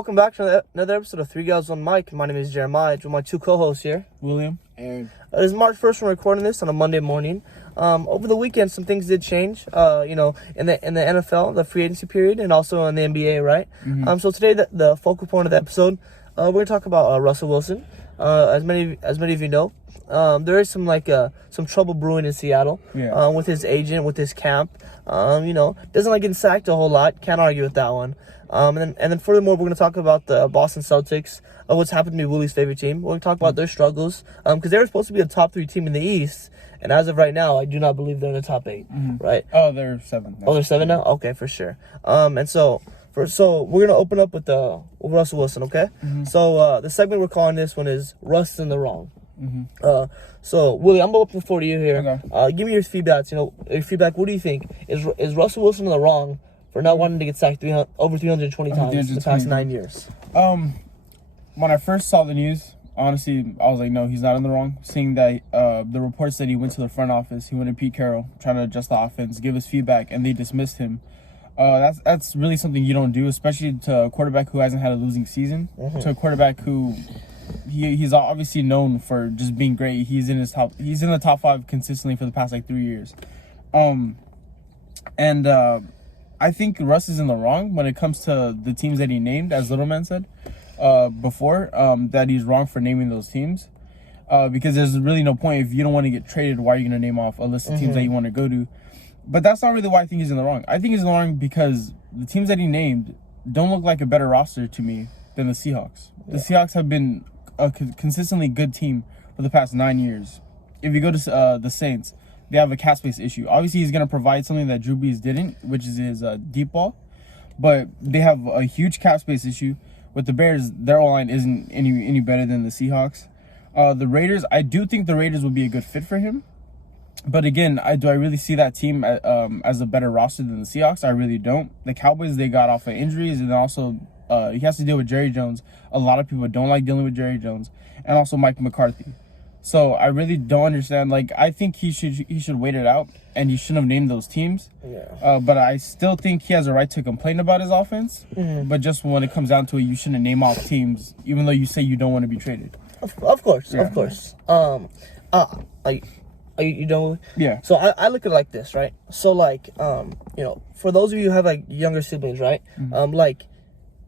welcome back to another episode of 3GUYS1MIC. My name is Jeremiah, with my two co-hosts here. William. Aaron. It is March 1st. We're recording this on a Monday morning. Over the weekend, some things did change, in the NFL, the free agency period, and also in the NBA, right? Mm-hmm. So today, the focal point of the episode, we're going to talk about Russell Wilson. As many of you know, there is some trouble brewing in Seattle with his agent, with his camp. Doesn't like getting sacked a whole lot. Can't argue with that one. And then furthermore, we're going to talk about the Boston Celtics, what's happened to be Willie's favorite team. We're going to talk about their struggles, because they were supposed to be a top 3 team in the East, and as of right now, I do not believe they're in the top 8, right? Oh, they're 7th now. Oh, they're 7 now? Okay, for sure. So we're going to open up with Russell Wilson, okay? So the segment we're calling this one is Russ In The Wrong. So Willie, I'm open for you here. Okay. Give me your feedback. What do you think? Is Russell Wilson in the wrong for not wanting to get sacked over 320 times in the past 9 years? When I first saw the news, honestly, I was like, no, he's not in the wrong. Seeing that the reports said he went to the front office, he went to Pete Carroll, trying to adjust the offense, give his feedback, and they dismissed him. That's really something you don't do, especially to a quarterback who hasn't had a losing season. To a quarterback who he's obviously known for just being great. He's in the top 5 consistently for the past 3 years. I think Russ is in the wrong when it comes to the teams that he named, as Little Man said before, that he's wrong for naming those teams. Because there's really no point. If you don't want to get traded, why are you going to name off a list of teams that you want to go to? But that's not really why I think he's in the wrong. I think he's in the wrong because the teams that he named don't look like a better roster to me than the Seahawks. The Seahawks have been a consistently good team for the past 9 years. If you go to the Saints, they have a cap space issue. Obviously, he's going to provide something that Drew Brees didn't, which is his deep ball. But they have a huge cap space issue. With the Bears, their O-line isn't any better than the Seahawks. The Raiders, I do think the Raiders would be a good fit for him. But again, do I really see that team as a better roster than the Seahawks? I really don't. The Cowboys, they got off of injuries, and also he has to deal with Jerry Jones. A lot of people don't like dealing with Jerry Jones, and also Mike McCarthy. So I really don't understand. I think he should wait it out, and he shouldn't have named those teams. But I still think he has a right to complain about his offense. But just when it comes down to it, you shouldn't name off teams, even though you say you don't want to be traded. Of course. Are you done with it? Yeah. So I look at it like this, right? So for those of you who have younger siblings, right?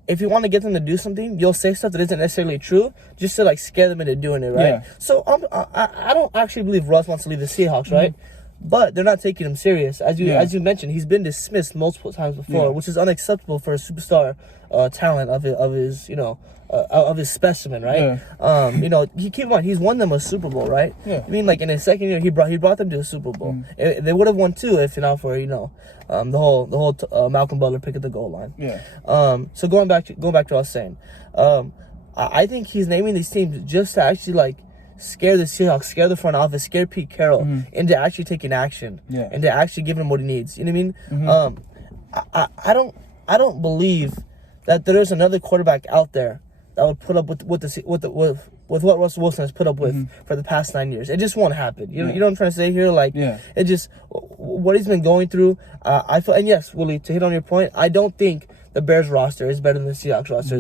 If you want to get them to do something, you'll say stuff that isn't necessarily true, just to scare them into doing it, right? Yeah. So I don't actually believe Russ wants to leave the Seahawks, right? But they're not taking him serious. As you mentioned, he's been dismissed multiple times before, which is unacceptable for a superstar talent of his specimen, right? Keep in mind, he's won them a Super Bowl, right? I mean, in his second year, he brought them to a Super Bowl. They would have won 2 if not for the whole Malcolm Butler pick at the goal line. So going back to what I was saying, I think he's naming these teams just to actually scare the Seahawks, scare the front office, scare Pete Carroll into actually taking action and to actually giving him what he needs. You know what I mean? I don't believe that there's another quarterback out there that would put up with what Russell Wilson has put up with for the past 9 years. It just won't happen. You know what I'm trying to say here? It just, what he's been going through, I feel, and yes, Willie, to hit on your point, I don't think the Bears roster is better than the Seahawks roster.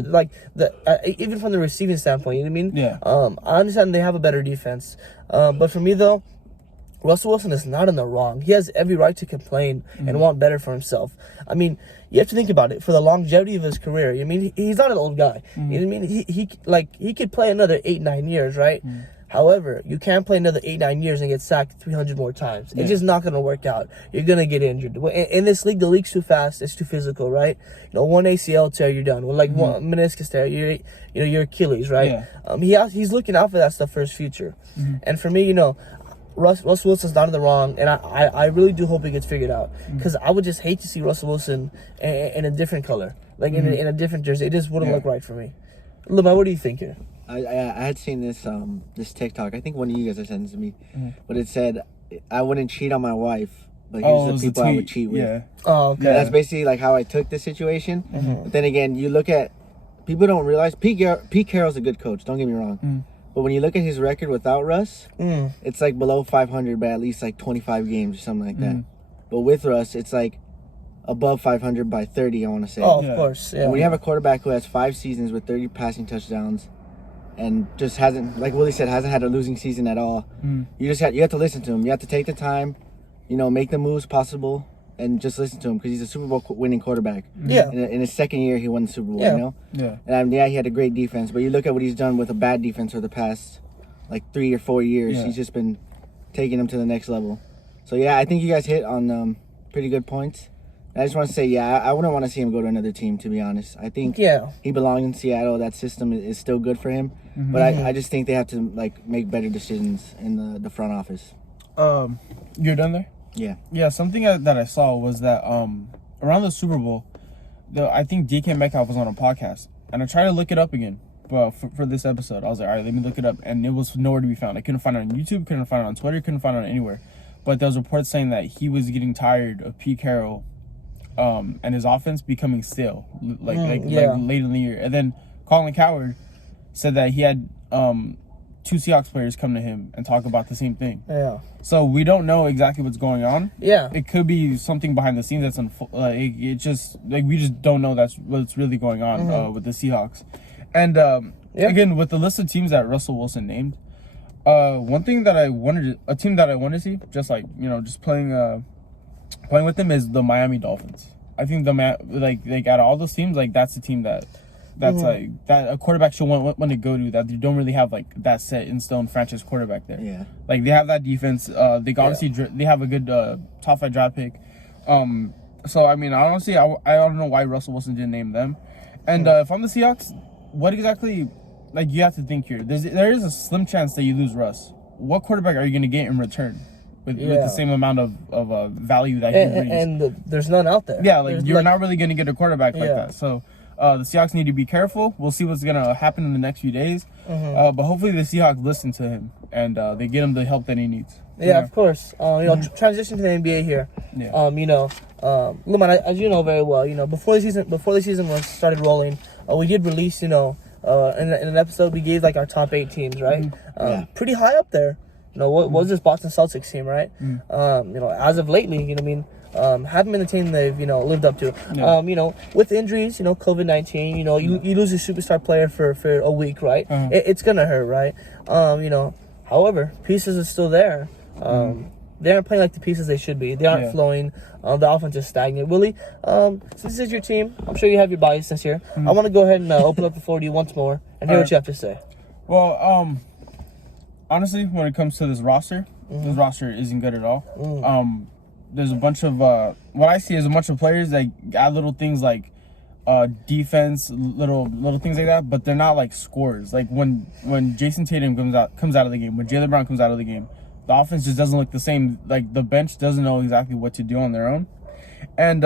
Even from the receiving standpoint, you know what I mean? I understand they have a better defense. But for me, though, Russell Wilson is not in the wrong. He has every right to complain and want better for himself. I mean, you have to think about it. For the longevity of his career, I mean, he's not an old guy. You know what I mean? He could play another 8-9 years, right? However, you can't play another 8-9 years and get sacked 300 more times. It's just not going to work out. You're going to get injured. In this league, the league's too fast. It's too physical, right? One ACL tear, you're done. One meniscus tear, your Achilles, right? He's looking out for that stuff for his future. And for me, Russell Wilson's not in the wrong, and I really do hope it gets figured out, because I would just hate to see Russell Wilson in a different color, in a different jersey. It just wouldn't look right for me. Lamar, what do you think here? I had seen this TikTok. I think one of you guys are sending it to me, but it said I wouldn't cheat on my wife, but here's the people I would cheat with. Yeah. Oh, okay. That's basically how I took the situation. But then again, you look at, people don't realize Pete Carroll's a good coach. Don't get me wrong. But when you look at his record without Russ, it's below 500 by at least 25 games or something like that. But with Russ, it's above 500 by 30. I want to say. Oh, of course. Yeah. And when you have a quarterback who has 5 seasons with 30 passing touchdowns, and just hasn't, like Willie said, hasn't had a losing season at all. You have to listen to him. You have to take the time, make the moves possible, and just listen to him because he's a Super Bowl winning quarterback. Yeah. In his second year, he won the Super Bowl. Yeah. Yeah. And he had a great defense, but you look at what he's done with a bad defense for the past 3 or 4 years. Yeah. He's just been taking them to the next level. So yeah, I think you guys hit on pretty good points. I just want to say, I wouldn't want to see him go to another team, to be honest. I think he belongs in Seattle. That system is still good for him. But I just think they have to make better decisions in the front office. You're done there? Yeah. Yeah, something that I saw was that around the Super Bowl, I think DK Metcalf was on a podcast. And I tried to look it up again for this episode. I was like, all right, let me look it up. And it was nowhere to be found. I couldn't find it on YouTube, couldn't find it on Twitter, couldn't find it anywhere. But there was reports saying that he was getting tired of Pete Carroll and his offense becoming stale, like late in the year. And then Colin Cowherd said that he had 2 Seahawks players come to him and talk about the same thing. Yeah. So we don't know exactly what's going on. Yeah. It could be something behind the scenes that's we just don't know that's what's really going on with the Seahawks. And again, with the list of teams that Russell Wilson named, one thing that a team that I wanted to see, just just playing with them, is the Miami Dolphins. I think out of all those teams, that's the team that a quarterback should want to go to, that they don't really have that set in stone franchise quarterback there. Yeah. They have that defense. They obviously they have a good top 5 draft pick. So I mean, honestly, I don't know why Russell Wilson didn't name them. And if I'm the Seahawks, what exactly you have to think here? There is a slim chance that you lose Russ. What quarterback are you going to get in return with the same amount of value that he brings? And there's none out there. Yeah, you're not really going to get a quarterback like that. So the Seahawks need to be careful. We'll see what's going to happen in the next few days. But hopefully the Seahawks listen to him and they get him the help that he needs. Yeah, of course. Transition to the NBA here. Yeah. Luman, as you know very well, before the season was started rolling, we did release, in an episode we gave our top 8 teams, right? Pretty high up there. What was this Boston Celtics team, right? As of lately, haven't been the team they've lived up to. Yeah. With injuries, COVID-19, you lose a superstar player for a week, right? It's gonna hurt, right? However, pieces are still there. They aren't playing like the pieces they should be. They aren't flowing. The offense is stagnant. Willie, since this is your team, I'm sure you have your biases here. I want to go ahead and open up the floor to you once more and hear what you have to say. Well, honestly, when it comes to this roster isn't good at all. There's a bunch of what I see is a bunch of players that add little things like defense, little things like that, but they're not scorers. When Jason Tatum comes out of the game, when Jaylen Brown comes out of the game, the offense just doesn't look the same. The bench doesn't know exactly what to do on their own. And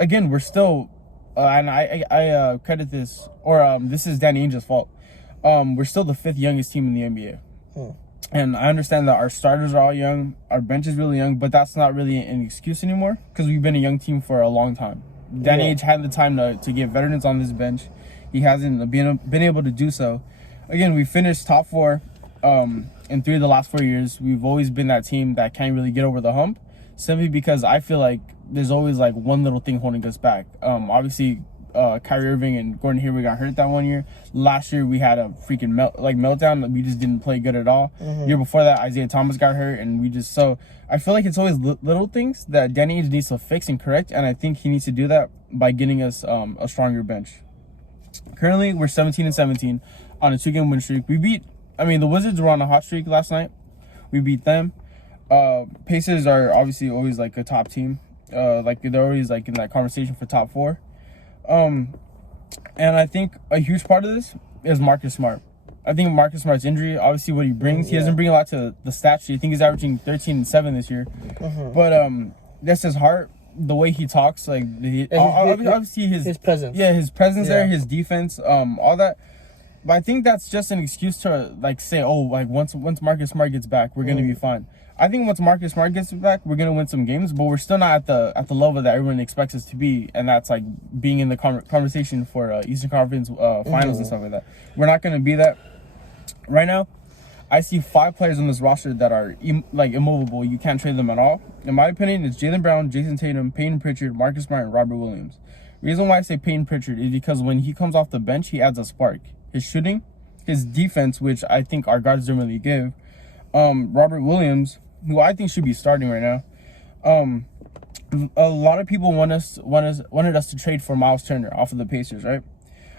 again, we're still, and I credit this, or this is Danny Ainge's fault. We're still the 5th youngest team in the NBA. And I understand that our starters are all young, our bench is really young, but that's not really an excuse anymore because we've been a young team for a long time. Danny Ainge had the time to get veterans on this bench. He hasn't been able to do so. Again, we finished top 4 in 3 of the last 4 years. We've always been that team that can't really get over the hump, simply because I feel like there's always one little thing holding us back. Obviously, Kyrie Irving and Gordon Hayward got hurt that one year. Last year we had a freaking meltdown. We just didn't play good at all. Year before that, Isaiah Thomas got hurt, and so I feel like it's always little things that Danny Ainge needs to fix and correct, and I think he needs to do that by getting us a stronger bench. Currently, we're 17-17 on a 2-game win streak. The Wizards were on a hot streak last night. We beat them. Pacers are obviously always a top team. They're always in that conversation for top 4. And I think a huge part of this is Marcus Smart. I think Marcus Smart's injury, obviously what he brings, he doesn't bring a lot to the stat sheet. I think he's averaging 13-7 this year. But that's his heart, the way he talks, obviously his presence. Yeah, his presence there, his defense, all that. But I think that's just an excuse to say, once Marcus Smart gets back, we're gonna be fine. I think once Marcus Smart gets back, we're gonna win some games, but we're still not at the level that everyone expects us to be, and that's being in the conversation for Eastern Conference finals and stuff like that. We're not gonna be that right now. I see 5 players on this roster that are immovable. You can't trade them at all. In my opinion, it's Jaylen Brown, Jason Tatum, Peyton Pritchard, Marcus Smart, and Robert Williams. The reason why I say Peyton Pritchard is because when he comes off the bench, he adds a spark. His shooting, his defense, which I think our guards don't really give. Robert Williams, who I think should be starting right now. A lot of people wanted us to trade for Miles Turner off of the Pacers, right?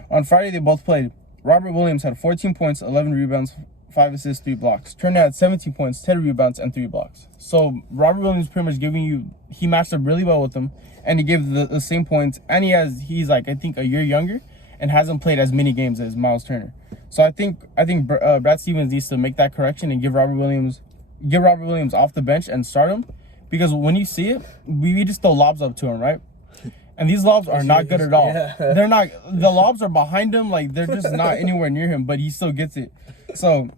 On Friday, they both played. Robert Williams had 14 points, 11 rebounds, 5 assists, 3 blocks. Turner had 17 points, 10 rebounds, and 3 blocks. So Robert Williams pretty much he matched up really well with them, and he gave the same points. And he's like, I think, a year younger, and hasn't played as many games as Miles Turner. So I think Brad Stevens needs to make that correction and give Robert Williams off the bench and start him, because when you see it, we just throw lobs up to him, right? And these lobs are not good at all. Yeah. They're not. The lobs are behind him, like they're just not anywhere near him, but he still gets it. So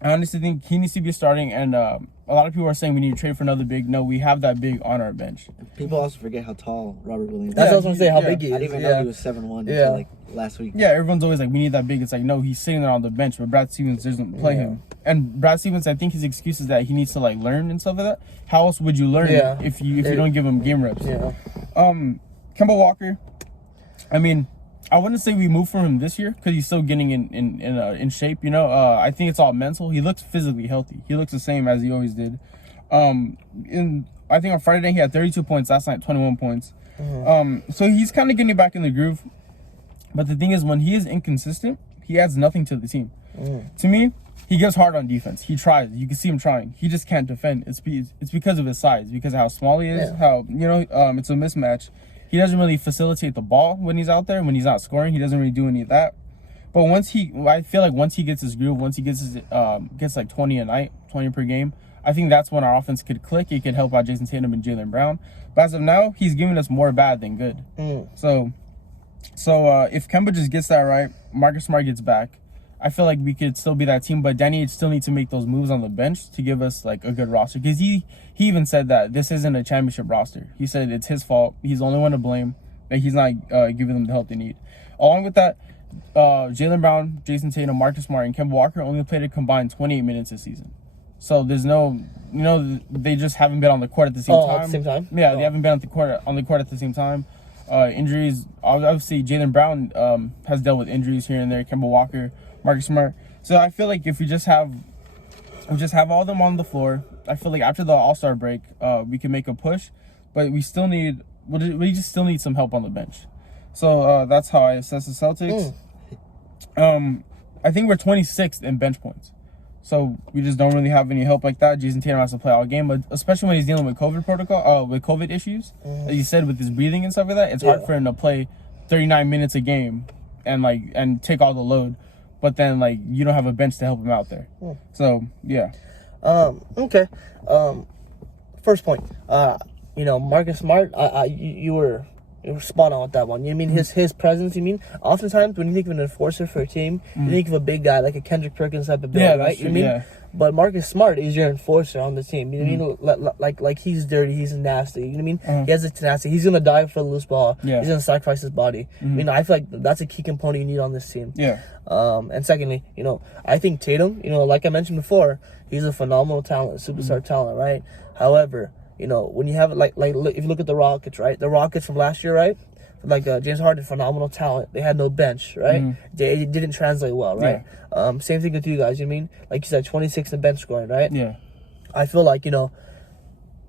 I honestly think he needs to be starting. And a lot of people are saying we need to trade for another big. No, we have that big on our bench. People also forget how tall Robert Williams is. That's what I was gonna say. How big he is. I didn't even know he was 7'1" until like last week. Yeah, everyone's always like, we need that big. It's like, no, he's sitting there on the bench, but Brad Stevens doesn't play him. And Brad Stevens, I think his excuse is that he needs to like learn and stuff like that. How else would you learn if you don't give him game reps? Yeah. Kemba Walker, I mean, I wouldn't say we moved from him this year because he's still getting in shape. You know, I think it's all mental. He looks physically healthy. He looks the same as he always did. I think on Friday night he had 32 points. Last night 21 points. So he's kind of getting back in the groove. But the thing is, when he is inconsistent, he adds nothing to the team. To me, he goes hard on defense. He tries. You can see him trying. He just can't defend. It's because of his size, because of how small he is. How it's a mismatch. He doesn't really facilitate the ball when he's out there. When he's not scoring, he doesn't really do any of that. But I feel like once he gets his groove, once he gets like 20 a night, 20 per game, I think that's when our offense could click. It could help out Jason Tatum and Jaylen Brown. But as of now, he's giving us more bad than good. So if Kemba just gets that right, Marcus Smart gets back, I feel like we could still be that team. But Danny still needs to make those moves on the bench to give us like a good roster. Because he even said that this isn't a championship roster. He said it's his fault. He's the only one to blame. That he's not giving them the help they need. Along with that, Jaylen Brown, Jason Tatum, Marcus Smart, and Kemba Walker only played a combined 28 minutes this season. So there's no, they just haven't been on the court at the same time. At the same time? Yeah, they haven't been on the court at the same time. Injuries, obviously Jaylen Brown has dealt with injuries here and there. Kemba Walker, Marcus Smart. So I feel like if we just have all of them on the floor, I feel like after the All-Star break, we can make a push. But we just still need some help on the bench. So that's how I assess the Celtics. I think we're 26th in bench points. So we just don't really have any help like that. Jason Tatum has to play all game, but especially when he's dealing with COVID issues, as you said, with his breathing and stuff like that, it's hard for him to play 39 minutes a game and take all the load. But then you don't have a bench to help him out there. So yeah. Okay. First point. Marcus Smart. You were spot on with that one. You mean his presence? You mean oftentimes when you think of an enforcer for a team, you think of a big guy like a Kendrick Perkins type of build, right? You mean? Yeah. But Marcus Smart is your enforcer on the team. You know what I mean? Like he's dirty, he's nasty. You know what I mean? He has a tenacity. He's gonna dive for the loose ball. Yeah. He's gonna sacrifice his body. I mean, I feel like that's a key component you need on this team. Yeah. And secondly, I think Tatum, like I mentioned before, he's a phenomenal talent, superstar talent, right? However, when you have it if you look at the Rockets, right? The Rockets from last year, right? James Harden, phenomenal talent. They had no bench, right? It didn't translate well, right? Yeah. Same thing with you guys. You mean, like you said, 26 in bench scoring, right? Yeah. I feel like you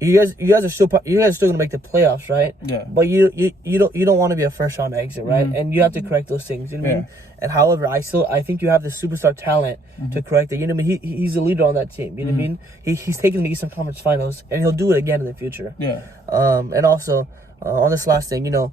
guys are still gonna make the playoffs, right? Yeah. But you don't want to be a first round exit, right? And you have to correct those things. You know what I mean? And however, I think you have the superstar talent to correct it. You know what I mean? He's a leader on that team. You know what I mean? He's taking the Eastern Conference Finals, and he'll do it again in the future. Yeah. And also on this last thing, and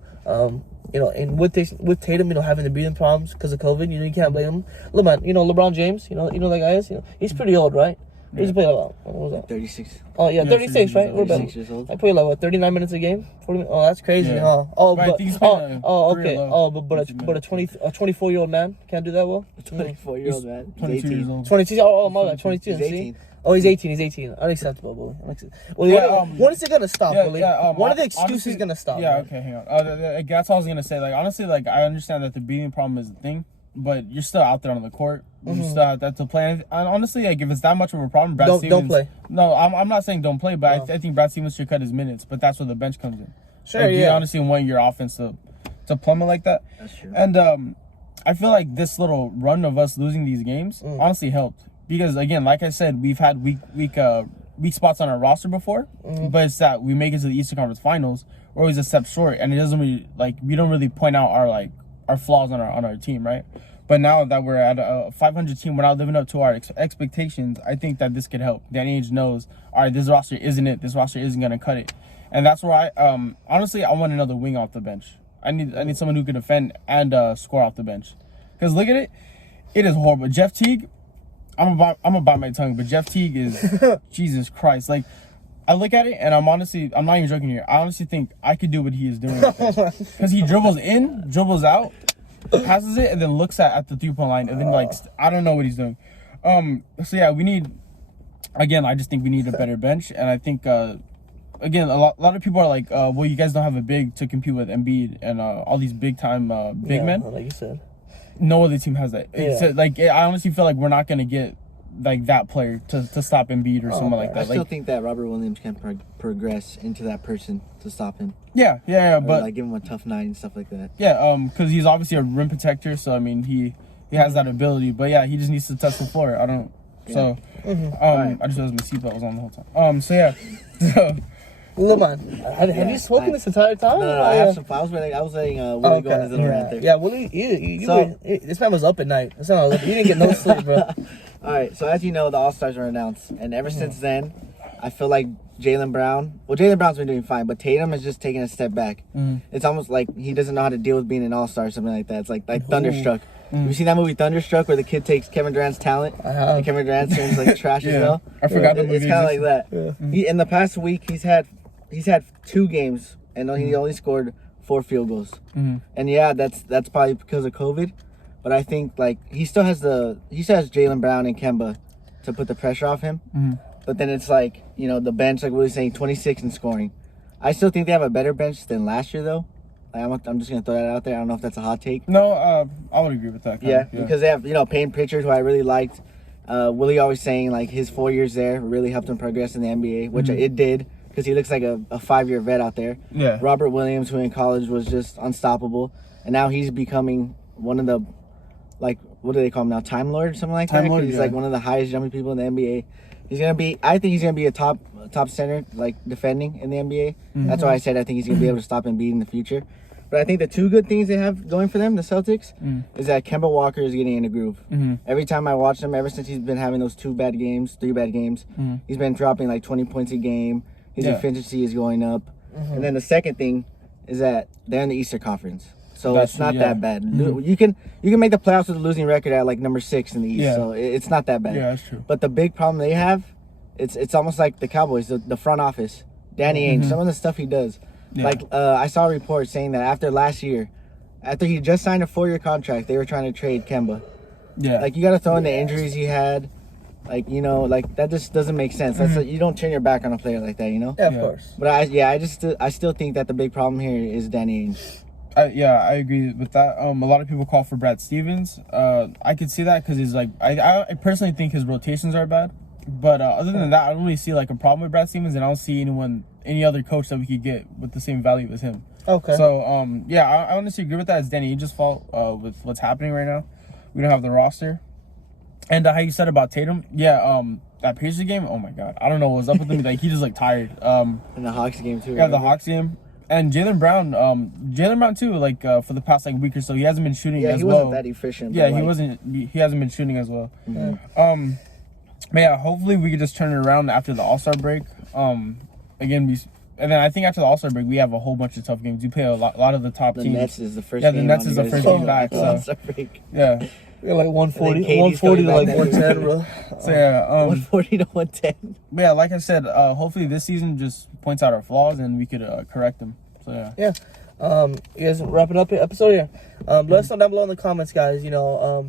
with Tatum, having the breathing problems because of COVID, you can't blame him. Look, man, LeBron James, that guy is, he's pretty old, right? He's playing about, what was that? 36. Oh, yeah, 36, right? 36 years old. I play 39 minutes a game? 40 minutes? Oh, that's crazy. Yeah. Okay. But a 24-year-old man can't do that well? A 24-year-old man. 22 years old. 22? Oh, my God, 22. He's 18. Oh, he's 18. Unacceptable, bully. Well, when is it going to stop, bully? When are the excuses going to stop? Yeah, okay, hang on. That's all I was going to say. Honestly, I understand that the beating problem is a thing, but you're still out there on the court. You still have that to play. And honestly, like if it's that much of a problem, Brad Stevens don't play. No, I'm not saying don't play, but I think Brad Stevens should cut his minutes. But that's where the bench comes in. Sure, like, you honestly want your offense to plummet like that. That's true. And I feel like this little run of us losing these games honestly helped because again, like I said, we've had weak spots on our roster before, but it's that we make it to the Eastern Conference Finals, we're always a step short, and it doesn't really we don't really point out our flaws on our team, right? But now that we're at a 500 team, we're not living up to our expectations. I think that this could help. Danny Ainge knows, all right, this roster isn't it. This roster isn't gonna cut it, and that's where I honestly I want another wing off the bench. I need someone who can defend and score off the bench, because look at it, it is horrible. Jeff Teague. I'm gonna bite my tongue, but Jeff Teague is Jesus Christ. Like, I look at it and I'm not even joking here. I honestly think I could do what he is doing because he dribbles in, dribbles out, passes it, and then looks at the 3-point line, and then I don't know what he's doing. So yeah, I just think we need a better bench, and I think again a lot of people are like, well, you guys don't have a big to compete with Embiid and all these big time big men. Like you said. No other team has that. I honestly feel like we're not gonna get that player to stop Embiid or someone like that. I still think that Robert Williams can progress into that person to stop him. Yeah, but give him a tough night and stuff like that. Yeah, because he's obviously a rim protector, so I mean he has that ability. But yeah, he just needs to touch the floor. I don't. Yeah. So I just realized my seatbelt was on the whole time. So yeah. Little man, have you spoken this entire time? No, I have some. I was letting Willie go on his little rant there. Yeah, Willie, this man was up at night. He didn't get no sleep, bro. All right, so as you know, the All-Stars were announced, and ever since then, I feel like Jaylen Brown's been doing fine, but Tatum is just taking a step back. It's almost like he doesn't know how to deal with being an All-Star or something like that. It's like Thunderstruck. You seen that movie Thunderstruck where the kid takes Kevin Durant's talent and Kevin Durant turns like trash as hell? I forgot the movie. It's kind of like that. Yeah. In the past week, he's had 2 games and he only scored 4 field goals. And yeah, that's probably because of COVID. But I think he still has Jaylen Brown and Kemba to put the pressure off him. But then it's the bench, like Willie's saying, 26 in scoring. I still think they have a better bench than last year though. I'm just gonna throw that out there. I don't know if that's a hot take. No, I would agree with that. Yeah, because they have Payne Pritchard, who I really liked. Willie always saying his 4 years there really helped him progress in the NBA, which it did. Because he looks like a 5-year vet out there. Yeah. Robert Williams, who in college was just unstoppable, and now he's becoming one of the, what do they call him now? Time Lord or something like that? Lord, he's one of the highest jumping people in the NBA. I think he's gonna be a top center, defending in the NBA. That's why I said I think he's gonna be able to stop Embiid in the future. But I think the 2 good things they have going for them, the Celtics, is that Kemba Walker is getting in a groove. Every time I watch him, ever since he's been having those 3 bad games, he's been dropping 20 points a game. His efficiency is going up. And then the second thing is that they're in the Eastern Conference. So it's not that bad. You can make the playoffs with a losing record at number 6 in the East. So it's not that bad. Yeah, that's true. But the big problem they have, it's almost like the Cowboys, the front office. Danny Ainge, some of the stuff he does. Yeah. I saw a report saying that after last year, after he just signed a 4-year contract, they were trying to trade Kemba. Yeah. You got to throw in the injuries he had. That just doesn't make sense. You don't turn your back on a player like that, Yeah, of course. But I still think that the big problem here is Danny Ainge. I agree with that. A lot of people call for Brad Stevens. I could see that because he's I personally think his rotations are bad. But other than that, I don't really see a problem with Brad Stevens, and I don't see any other coach that we could get with the same value as him. Okay. So I honestly agree with that. It's Danny Ainge's fault with what's happening right now. We don't have the roster. And how you said about Tatum, that Pacers game, oh my God, I don't know what was up with him. He just tired. And the Hawks game too. Yeah, the Hawks game, and Jaylen Brown too. For the past week or so, he hasn't been shooting as well. Yeah, he wasn't that efficient. Yeah, he wasn't. He hasn't been shooting as well. But yeah, hopefully we could just turn it around after the All-Star break. And then I think after the All-Star break, we have a whole bunch of tough games. You play a lot of the top teams. The Nets is the first game. Yeah, the Nets is the first game back. So All-Star break. Yeah. Yeah, 140 to 110, bro. So yeah, 140 to 110. But yeah, like I said, hopefully this season just points out our flaws and we could correct them. So yeah. Yeah. You guys wrapping up your episode here. Let us know down below in the comments, guys.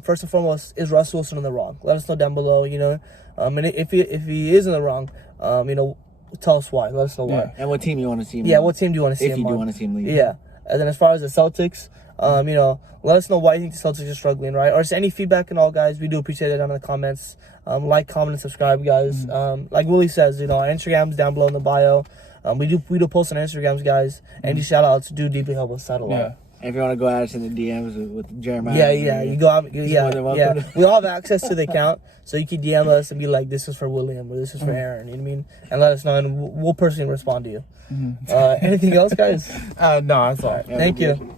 First and foremost, is Russ Wilson in the wrong? Let us know down below. And if he is in the wrong, tell us why. Let us know why. And what team you want to see him? Yeah, what team do you want to see him on? If you do want to see him leave. Yeah. And then as far as the Celtics, let us know why you think the Celtics are struggling, right? Or just any feedback and all, guys. We do appreciate it down in the comments. Like, comment, and subscribe, guys. Like Willie says, our Instagram's down below in the bio. We do post on Instagrams, guys. Any shout outs do deeply help us out a lot. Yeah. And if you want to go at us in the DMs with Jeremiah. Yeah. You go out. Yeah. We all have access to the account, so you can DM us and be like, "This is for William" or "This is for Aaron." You know what I mean? And let us know, and we'll personally respond to you. Anything else, guys? No, that's all. Thank you.